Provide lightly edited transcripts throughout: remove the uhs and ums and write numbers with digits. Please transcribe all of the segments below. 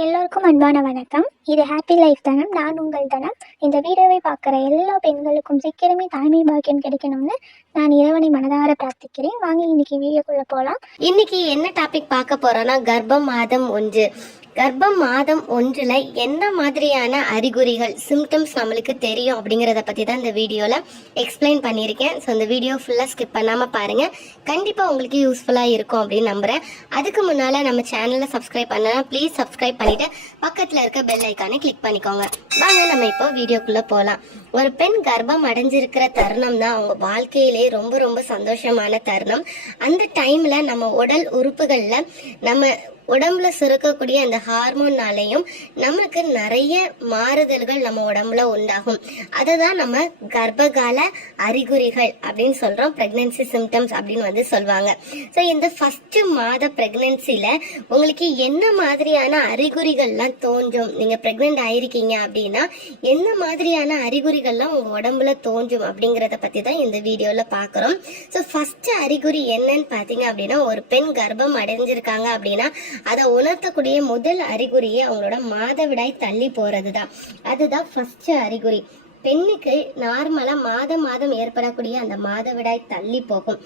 எல்லோருக்கும் அன்பான வணக்கம். இது ஹாப்பி லைஃப் தனம். நான் உங்கள் தனம். இந்த வீடியோவை பார்க்குற எல்லா பெண்களுக்கும் சீக்கிரமே தாய்மை பாக்கியம் கிடைக்கணும்னு நான் இறைவனை மனதார பிரார்த்திக்கிறேன். வாங்க இன்னைக்கு வீடியோக்குள்ள போகலாம். இன்னைக்கு என்ன டாபிக் பார்க்க போறோம்னா கர்ப்பம் மாதம் 1. கர்ப்பம் மாதம் 1ல் என்ன மாதிரியான அறிகுறிகள் சிம்டம்ஸ் நம்மளுக்கு தெரியும் அப்படிங்கிறத பற்றி தான் இந்த வீடியோவில் எக்ஸ்பிளைன் பண்ணியிருக்கேன். ஸோ இந்த வீடியோ ஃபுல்லாக ஸ்கிப் பண்ணாமல் பாருங்கள். கண்டிப்பாக உங்களுக்கு யூஸ்ஃபுல்லாக இருக்கும் அப்படின்னு நம்புகிறேன். அதுக்கு முன்னால் நம்ம சேனலில் சப்ஸ்கிரைப் பண்ணலாம். ப்ளீஸ் சப்ஸ்கிரைப் பண்ணிவிட்டு பக்கத்தில் இருக்க பெல் ஐக்கானை கிளிக் பண்ணிக்கோங்க. வாங்க நம்ம இப்போ வீடியோக்குள்ளே போகலாம். ஒரு பெண் கர்ப்பம் அடைஞ்சிருக்கிற தருணம் தான் அவங்க வாழ்க்கையிலே ரொம்ப ரொம்ப சந்தோஷமான தருணம். அந்த டைமில் நம்ம உடல் உறுப்புகளில் நம்ம உடம்புல சுரக்கக்கூடிய அந்த ஹார்மோன்னாலையும் நமக்கு நிறைய மாறுதல்கள் நம்ம உடம்புல உண்டாகும். அதை தான் நம்ம கர்ப்பகால அறிகுறிகள் அப்படின்னு சொல்றோம். பிரெக்னன்சி சிம்டம்ஸ் அப்படின்னு வந்து சொல்லுவாங்க. ஸோ இந்த ஃபர்ஸ்ட் மாத பிரெக்னன்சில உங்களுக்கு என்ன மாதிரியான அறிகுறிகள்லாம் தோன்றும், நீங்க பிரெக்னென்ட் ஆயிருக்கீங்க அப்படின்னா என்ன மாதிரியான அறிகுறிகள்லாம் உங்க உடம்புல தோன்றும் அப்படிங்கிறத பத்தி தான் இந்த வீடியோல பாக்குறோம். ஸோ ஃபர்ஸ்ட் அறிகுறி என்னன்னு பாத்தீங்க அப்படின்னா, ஒரு பெண் கர்ப்பம் அடைஞ்சிருக்காங்க அப்படின்னா அதை உணர்த்தக்கூடிய முதல் அறிகுறியே அவங்களோட மாதவிடாய் தள்ளி போறதுதான். அதுதான் ஃபர்ஸ்ட் அறிகுறி. பெண்ணுக்கு நார்மலா மாதம் ஏற்படக்கூடிய அந்த மாதவிடாய் தள்ளி போகும்.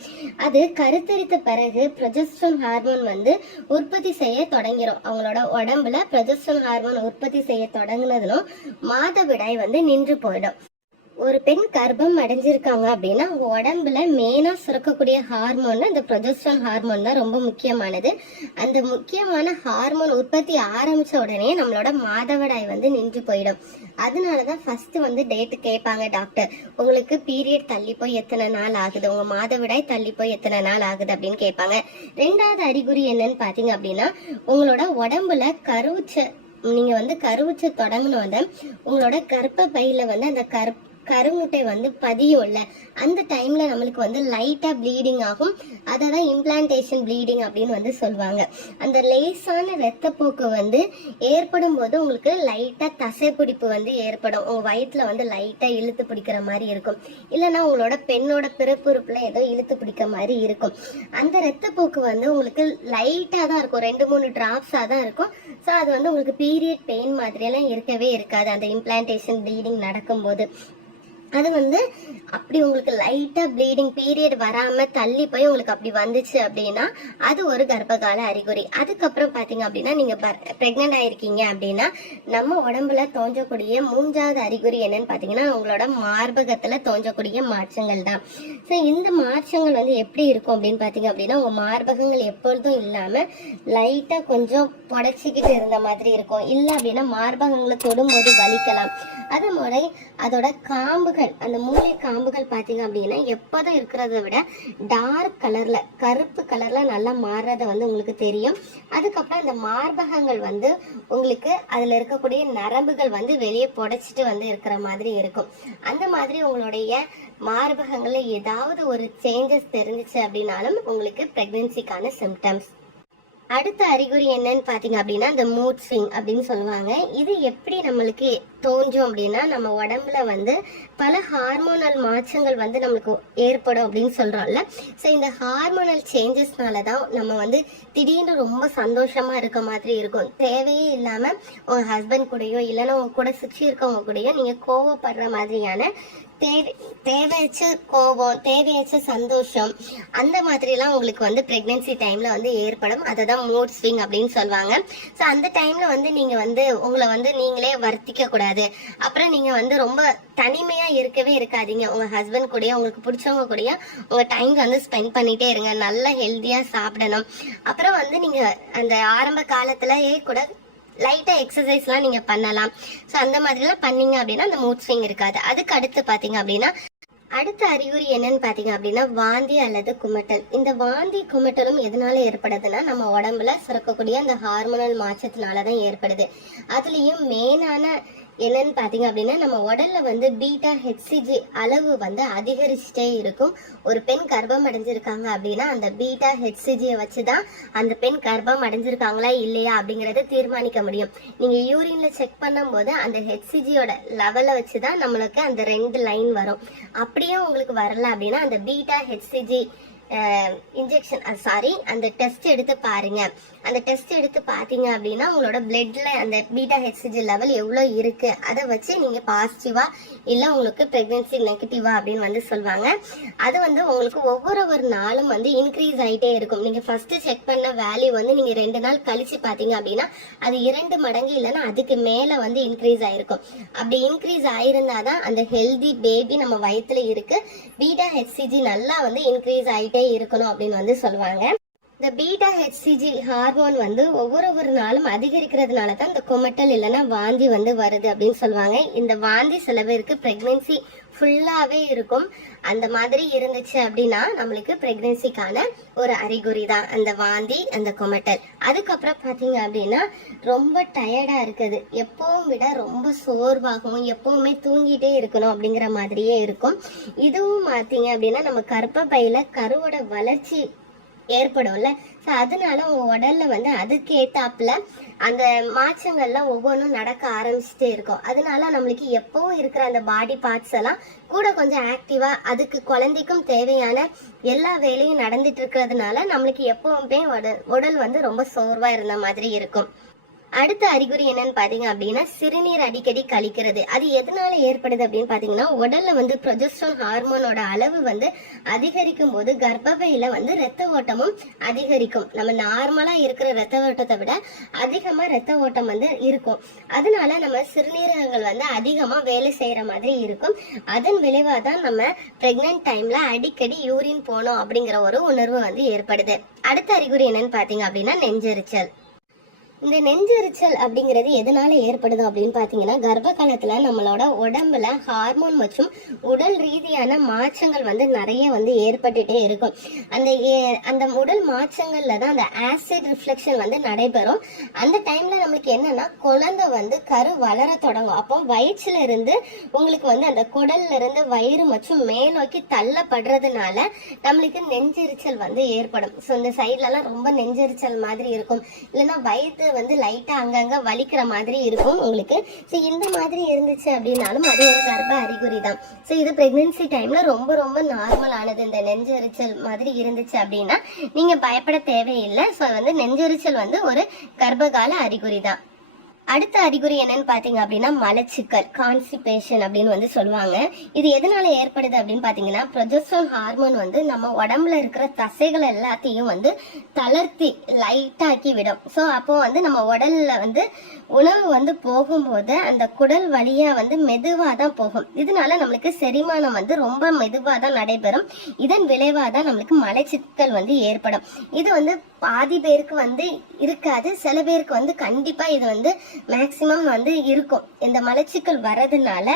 அது கருத்தரித்த பிறகு ப்ரொஜெஸ்டரோன் ஹார்மோன் வந்து உற்பத்தி செய்ய தொடங்கிடும். அவங்களோட உடம்புல ப்ரொஜெஸ்டரோன் ஹார்மோன் உற்பத்தி செய்ய தொடங்கினதும் மாதவிடாய் வந்து நின்று போயிடும். ஒரு பெண் கர்ப்பம் அடைஞ்சிருக்காங்க அப்படின்னா அவங்க உடம்புல மெயினா சுரக்கக்கூடிய ஹார்மோன் இந்த ப்ரொஜெஸ்டரோன் ஹார்மோன் தான் ரொம்ப முக்கியமானது. அந்த முக்கியமான ஹார்மோன் உற்பத்தி ஆரம்பிச்ச உடனே நம்மளோட மாதவிடாய் வந்து நின்று போயிடும். அதனாலதான் ஃபர்ஸ்ட் வந்து டேட் கேட்பாங்க டாக்டர், உங்களுக்கு பீரியட் தள்ளி போய் எத்தனை நாள் ஆகுது, உங்க மாதவிடாய் தள்ளி போய் எத்தனை நாள் ஆகுது அப்படின்னு கேட்பாங்க. ரெண்டாவது அறிகுறி என்னன்னு பாத்தீங்க அப்படின்னா, உங்களோட உடம்புல நீங்க வந்து கருவுச்ச தொடங்கினோட உங்களோட கர்ப்ப பையில வந்து அந்த கருமுட்டை வந்து பதியும்ல, அந்த டைம்ல நம்மளுக்கு வந்து லைட்டா ப்ளீடிங் ஆகும். அதை தான் இம்ப்ளான்டேஷன் ப்ளீடிங் அப்படின்னு வந்து சொல்லுவாங்க. அந்த லேசான ரத்தப்போக்கு வந்து ஏற்படும் போது உங்களுக்கு லைட்டா தசைப்பிடிப்பு வந்து ஏற்படும். உங்க வயிற்றுல வந்து லைட்டா இழுத்து பிடிக்கிற மாதிரி இருக்கும். இல்லைன்னா உங்களோட பெண்ணோட பிறப்புறுப்புல ஏதோ இழுத்து பிடிக்கிற மாதிரி இருக்கும். அந்த ரத்தப்போக்கு வந்து உங்களுக்கு லைட்டா தான் இருக்கும், 2-3 டிராப்ஸா தான் இருக்கும். ஸோ அது வந்து உங்களுக்கு பீரியட் பெயின் மாதிரியெல்லாம் இருக்கவே இருக்காது அந்த இம்ப்ளான்டேஷன் ப்ளீடிங் நடக்கும்போது. அது வந்து அப்படி உங்களுக்கு லைட்டா ப்ளீடிங் பீரியட் வராம தள்ளி போய் உங்களுக்கு அப்படி வந்துச்சு அப்படின்னா அது ஒரு கர்ப்பகால அறிகுறி. அதுக்கப்புறம் பாத்தீங்க அப்படின்னா, நீங்க பிரெக்னென்ட் ஆயிருக்கீங்க அப்படின்னா நம்ம உடம்புல தோன்றக்கூடிய 3வது அறிகுறி என்னன்னு பாத்தீங்கன்னா, உங்களோட மார்பகத்துல தோன்றக்கூடிய மாற்றங்கள் தான். ஸோ இந்த மாற்றங்கள் வந்து எப்படி இருக்கும் அப்படின்னு பாத்தீங்க அப்படின்னா, உங்க மார்பகங்கள் எப்பொழுதும் இல்லாம லைட்டா கொஞ்சம் புடைச்சிக்கிட்டு இருந்த மாதிரி இருக்கும். இல்லை அப்படின்னா மார்பகங்களை தொடும்போது வலிக்கலாம். அது முறை அதோட காம்புகள், அந்த மூளை காம்புகள் பாத்தீங்க அப்படின்னா எப்போதும் இருக்கிறத விட டார்க் கலர்ல, கருப்பு கலர்ல நல்லா மாறுறத வந்து உங்களுக்கு தெரியும். அதுக்கப்புறம் இந்த மார்பகங்கள் வந்து உங்களுக்கு அதுல இருக்கக்கூடிய நரம்புகள் வந்து வெளியே புடைச்சிட்டு வந்து இருக்கிற மாதிரி இருக்கும். அந்த மாதிரி உங்களுடைய மார்பகங்கள்ல ஏதாவது ஒரு சேஞ்சஸ் தெரிஞ்சிச்சு அப்படின்னாலும் உங்களுக்கு பிரெக்னன்சிக்கான சிம்டம்ஸ். அடுத்த அறிகுறி என்னன்னு பாத்தீங்க அப்படின்னா, இந்த மூட் ஸ்விங் அப்படின்னு சொல்லுவாங்க. இது எப்படி நம்மளுக்கு தோன்றும் அப்படின்னா, நம்ம உடம்புல வந்து பல ஹார்மோனல் மாற்றங்கள் வந்து நம்மளுக்கு ஏற்படும் அப்படின்னு சொல்றோம்ல. ஸோ இந்த ஹார்மோனல் சேஞ்சஸ்னால தான் நம்ம வந்து திடீர்னு ரொம்ப சந்தோஷமா இருக்க மாதிரி இருக்கும். தேவையே இல்லாம உங்க ஹஸ்பண்ட் கூடயோ இல்லைன்னா உங்க கூட சுற்றி இருக்கவங்க கூடயோ நீங்க கோவப்படுற மாதிரியான தேவையற்ற கோபம், தேவையற்ற சந்தோஷம், அந்த மாதிரிலாம் உங்களுக்கு வந்து பிரெக்னன்சி டைம்ல வந்து ஏற்படும். அதை தான் மூட் ஸ்விங் அப்படின்னு சொல்லுவாங்க. ஸோ அந்த டைம்ல வந்து நீங்க வந்து உங்களை வந்து நீங்களே வருத்திக்க கூடாது. அப்புறம் நீங்க வந்து ரொம்ப தனிமையா இருக்கவே இருக்காதீங்க. உங்க ஹஸ்பண்ட் கூடயும் உங்களுக்கு பிடிச்சவங்க கூடயும் உங்க டைம் வந்து ஸ்பெண்ட் பண்ணிட்டே இருங்க. நல்லா ஹெல்த்தியா சாப்பிடணும். அப்புறம் வந்து நீங்க அந்த ஆரம்ப காலத்திலயே கூட லைட்டா எக்ஸசைஸ்லாம் நீங்க பண்ணலாம். ஸோ அந்த மாதிரிலாம் பண்ணீங்க அப்படின்னா அந்த மூட் ஸ்விங் இருக்காது. அதுக்கு அடுத்து பாத்தீங்க அப்படின்னா, அடுத்த அறிகுறி என்னன்னு பாத்தீங்க அப்படின்னா, வாந்தி அல்லது குமட்டல். இந்த வாந்தி குமட்டலும் எதனால ஏற்படுதுன்னா, நம்ம உடம்புல சுரக்கக்கூடிய அந்த ஹார்மோனல் மாற்றத்தினாலதான் ஏற்படுது. அதுலயும் மெயினான என்னன்னு பாத்தீங்க அப்படின்னா, நம்ம உடல்ல வந்து பீட்டா ஹெச்சிஜி அளவு வந்து அதிகரிச்சுட்டே இருக்கும். ஒரு பெண் கர்ப்பம் அடைஞ்சிருக்காங்க அப்படின்னா அந்த பீட்டா ஹெச்சிஜியை வச்சுதான் அந்த பெண் கர்ப்பம் அடைஞ்சிருக்காங்களா இல்லையா அப்படிங்கறத தீர்மானிக்க முடியும். நீங்க யூரின்ல செக் பண்ணும் போது அந்த ஹெச்சிஜியோட லெவலை வச்சுதான் நம்மளுக்கு அந்த 2 லைன் வரும். அப்படியே உங்களுக்கு வரல அப்படின்னா அந்த பீட்டா ஹெச்சிஜி அந்த டெஸ்ட் எடுத்து பாருங்க. அந்த டெஸ்ட் எடுத்து பார்த்தீங்க அப்படின்னா உங்களோட பிளட்ல அந்த பீட்டா ஹெச்சிஜி லெவல் எவ்வளோ இருக்கு அதை வச்சு நீங்க பாசிட்டிவா இல்லை உங்களுக்கு பிரெக்னன்சி நெகட்டிவா அப்படின்னு வந்து சொல்லுவாங்க. அது வந்து உங்களுக்கு ஒவ்வொரு நாளும் வந்து இன்க்ரீஸ் ஆகிட்டே இருக்கும். நீங்க ஃபர்ஸ்ட் செக் பண்ண வேல்யூ வந்து நீங்க 2 நாள் கழிச்சு பார்த்தீங்க அப்படின்னா அது 2 மடங்கு இல்லைன்னா அதுக்கு மேல வந்து இன்க்ரீஸ் ஆயிருக்கும். அப்படி இன்க்ரீஸ் ஆயிருந்தாதான் அந்த ஹெல்தி பேபி நம்ம வயிற்றுல இருக்கு, பீட்டா ஹெச்சிஜி நல்லா வந்து இன்க்ரீஸ் ஆகிட்டே இருக்கணும் அப்படின்னு வந்து சொல்லுவாங்க. இந்த பீட்டா ஹெச்சிஜி ஹார்மோன் வந்து ஒவ்வொரு நாளும் அதிகரிக்கிறதுனால தான் இந்த குமட்டல் இல்லைன்னா வாந்தி வந்து வருது அப்படின்னு சொல்லுவாங்க. இந்த வாந்தி சில பேருக்கு பிரெக்னன்சி ஃபுல்லாவே இருக்கும். அந்த மாதிரி இருந்துச்சு அப்படின்னா நம்மளுக்கு பிரெக்னன்சிக்கான ஒரு அறிகுறி தான் அந்த வாந்தி, அந்த குமட்டல். அதுக்கப்புறம் பாத்தீங்க அப்படின்னா ரொம்ப டயர்டா இருக்குது, எப்பவும் விட ரொம்ப சோர்வாகவும் எப்பவுமே தூங்கிட்டே இருக்கணும் அப்படிங்கிற மாதிரியே இருக்கும். இதுவும் பார்த்தீங்க அப்படின்னா நம்ம கர்ப்பப்பையில கருவோட வளர்ச்சி ஏற்படும்ல, ஸோ அதனால உங்க உடல்ல வந்து அதுக்கு ஏத்தாப்புல அந்த மாற்றங்கள்லாம் ஒவ்வொன்றும் நடக்க ஆரம்பிச்சுட்டே இருக்கும். அதனால நம்மளுக்கு எப்பவும் இருக்கிற அந்த பாடி பார்ட்ஸ் எல்லாம் கூட கொஞ்சம் ஆக்டிவா அதுக்கு குழந்தைக்கும் தேவையான எல்லா வேலையும் நடந்துட்டு இருக்கிறதுனால நம்மளுக்கு எப்பவுமே உடல் வந்து ரொம்ப சோர்வா இருந்த மாதிரி இருக்கும். அடுத்த அறிகுறி என்னன்னு பாத்தீங்க அப்படின்னா சிறுநீர் அடிக்கடி கழிக்கிறது. அது எதனால ஏற்படுது அப்படின்னு பாத்தீங்கன்னா உடல்ல வந்து ப்ரொஜெஸ்டரான் ஹார்மோனோட அளவு வந்து அதிகரிக்கும் போது கர்ப்பப்பையில வந்து ரத்த ஓட்டமும் அதிகரிக்கும். நம்ம நார்மலா இருக்கிற ரத்த ஓட்டத்தை விட அதிகமா ரத்த ஓட்டம் வந்து இருக்கும். அதனால நம்ம சிறுநீரகங்கள் வந்து அதிகமா வேலை செய்யற மாதிரி இருக்கும். அதன் விளைவா தான் நம்ம பிரெக்னன்ட் டைம்ல அடிக்கடி யூரின் போனோம் அப்படிங்கிற ஒரு உணர்வு வந்து ஏற்படுது. அடுத்த அறிகுறி என்னன்னு பாத்தீங்க அப்படின்னா நெஞ்செரிச்சல். இந்த நெஞ்செரிச்சல் அப்படிங்கிறது எதனால ஏற்படுது அப்படின்னு பாத்தீங்கன்னா கர்ப்ப காலத்துல நம்மளோட உடம்புல ஹார்மோன் மற்றும் உடல் ரீதியான மாற்றங்கள் வந்து நிறைய வந்து ஏற்பட்டுட்டே இருக்கும். அந்த உடல் மாற்றங்கள்ல தான் அந்த ஆசிட் ரிஃப்ளெக்ஷன் வந்து நடைபெறும். அந்த டைம்ல நம்மளுக்கு என்னன்னா குழந்தை வந்து கரு வளர தொடங்கும். அப்போ வயிற்றுல இருந்து உங்களுக்கு வந்து அந்த குடல்ல இருந்து வயிறு மற்றும் மேலோக்கி தள்ளப்படுறதுனால நம்மளுக்கு நெஞ்செரிச்சல் வந்து ஏற்படும். ஸோ இந்த சைட்ல எல்லாம் ரொம்ப நெஞ்செரிச்சல் மாதிரி இருக்கும், இல்லைன்னா வயிற்று வந்து லைட்டா அங்கங்க வலிக்கிற மாதிரி இருக்கும் உங்களுக்கு. ஸோ இந்த மாதிரி இருந்துச்சு அப்படின்னாலும் அது ஒரு கர்ப்ப அறிகுறி தான். ஸோ இது பிரெக்னன்சி டைம்ல ரொம்ப நார்மல் ஆனது. இந்த நெஞ்செரிச்சல் மாதிரி இருந்துச்சு அப்படின்னா நீங்க பயப்பட தேவையில்லை. ஸோ வந்து நெஞ்செரிச்சல் வந்து ஒரு கர்ப்பகால அறிகுறி தான். அடுத்த அறிகுறி என்னன்னு பாத்தீங்க அப்படின்னா மலச்சிக்கல், கான்ஸ்டிபேஷன் அப்படின்னு வந்து சொல்லுவாங்க. இது எதனால ஏற்படுது அப்படின்னு பாத்தீங்கன்னா ப்ரொஜெஸ்டரான் ஹார்மோன் வந்து நம்ம உடம்புல இருக்கிற தசைகள் எல்லாத்தையும் வந்து தளர்த்தி லைட்டாக்கி விடும். ஸோ அப்போ வந்து நம்ம உடல்ல வந்து உணவு வந்து போகும்போது அந்த குடல் வழியா வந்து மெதுவா தான் போகும். இதனால நம்மளுக்கு செரிமானம் வந்து ரொம்ப மெதுவா தான் நடைபெறும். இதன் விளைவா தான் நம்மளுக்கு மலச்சிக்கல் வந்து ஏற்படும். இது வந்து பாதி பேருக்கு வந்து இருக்காது, சில பேருக்கு வந்து கண்டிப்பா இது வந்து மேக்சிமம் வந்து இருக்கும். இந்த மலச்சிக்கல் வர்றதுனால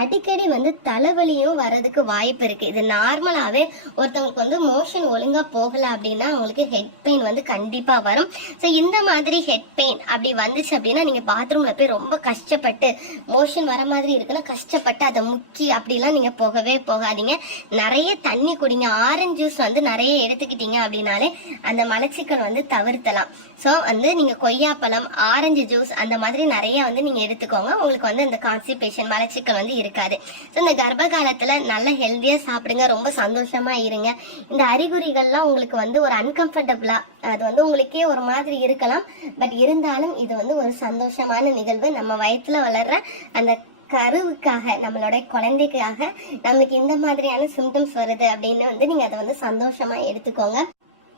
அடிக்கடி வந்து தலைவலியும் வர்றதுக்கு வாய்ப்பு இருக்கு. இது நார்மலாவே ஒருத்தவங்களுக்கு வந்து மோஷன் ஒழுங்கா போகல அப்படின்னா அவங்களுக்கு ஹெட் பெயின் வந்து கண்டிப்பா வரும். ஸோ இந்த மாதிரி ஹெட் பெயின் அப்படி வந்துச்சு அப்படின்னா நீங்க பாத்ரூம்ல போய் ரொம்ப கஷ்டப்பட்டு மோஷன் வர மாதிரி இருக்குன்னா கஷ்டப்பட்டு அதை முக்கி அப்படிலாம் நீங்க போகவே போகாதீங்க. நிறைய தண்ணி குடிங்க. ஆரஞ்சு ஜூஸ் வந்து நிறைய எடுத்துக்கிட்டீங்க அப்படின்னாலே அந்த மலச்சிக்கல் வந்து தவிர்த்தலாம். ஸோ வந்து நீங்க கொய்யாப்பழம், ஆரஞ்சு ஜூஸ் அந்த மாதிரி நிறைய வந்து நீங்க எடுத்துக்கோங்க. உங்களுக்கு வந்து இந்த கான்ஸ்டிபேஷன் மலச்சிக்கல் வந்து இருக்காது. ஸோ இந்த கர்ப்ப காலத்துல நல்ல ஹெல்த்தியா சாப்பிடுங்க, ரொம்ப சந்தோஷமா இருங்க. இந்த அறிகுறிகள்லாம் உங்களுக்கு வந்து ஒரு அன்கம்ஃபர்டபுளா அது வந்து உங்களுக்கே ஒரு மாதிரி இருக்கலாம். பட் இருந்தாலும் இது வந்து ஒரு சந்தோஷமான நிகழ்வு. நம்ம வயிற்றுல வளர்ற அந்த கருவுக்காக, நம்மளோட குழந்தைக்காக நமக்கு இந்த மாதிரியான சிம்டம்ஸ் வருது அப்படின்னு வந்து நீங்க அதை வந்து சந்தோஷமா எடுத்துக்கோங்க.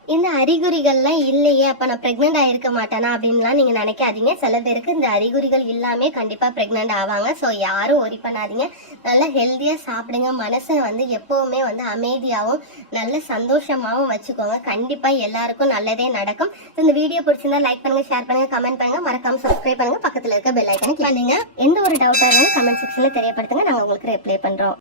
இந்த அறிகுறிகள்லாம் இல்லையே அப்ப நான் பிரெக்னென்ட் ஆயிருக்க மாட்டேனா அப்படின்லாம் நீங்க நினைக்காதீங்க. சில பேருக்கு இந்த அறிகுறிகள் இல்லாமே கண்டிப்பா பிரெக்னென்ட் ஆவாங்க. ஸோ யாரும் ஒரி பண்ணாதீங்க. நல்லா ஹெல்த்தியா சாப்பிடுங்க. மனசை வந்து எப்பவுமே வந்து அமைதியாகவும் நல்ல சந்தோஷமாகவும் வச்சுக்கோங்க. கண்டிப்பா எல்லாருக்கும் நல்லதே நடக்கும். இந்த வீடியோ பிடிச்சிருந்தா லைக் பண்ணுங்க, ஷேர் பண்ணுங்க, கமெண்ட் பண்ணுங்க, மறக்காம சப்ஸ்கிரைப் பண்ணுங்க, பக்கத்துல இருக்க பெல் ஐக்கனை கிளிக் பண்ணுங்க. எந்த ஒரு டவுட்டா இருந்தாலும் கமெண்ட் செக்ஷன்ல தெரியப்படுத்துங்க, நாங்க உங்களுக்கு ரிப்ளை பண்றோம்.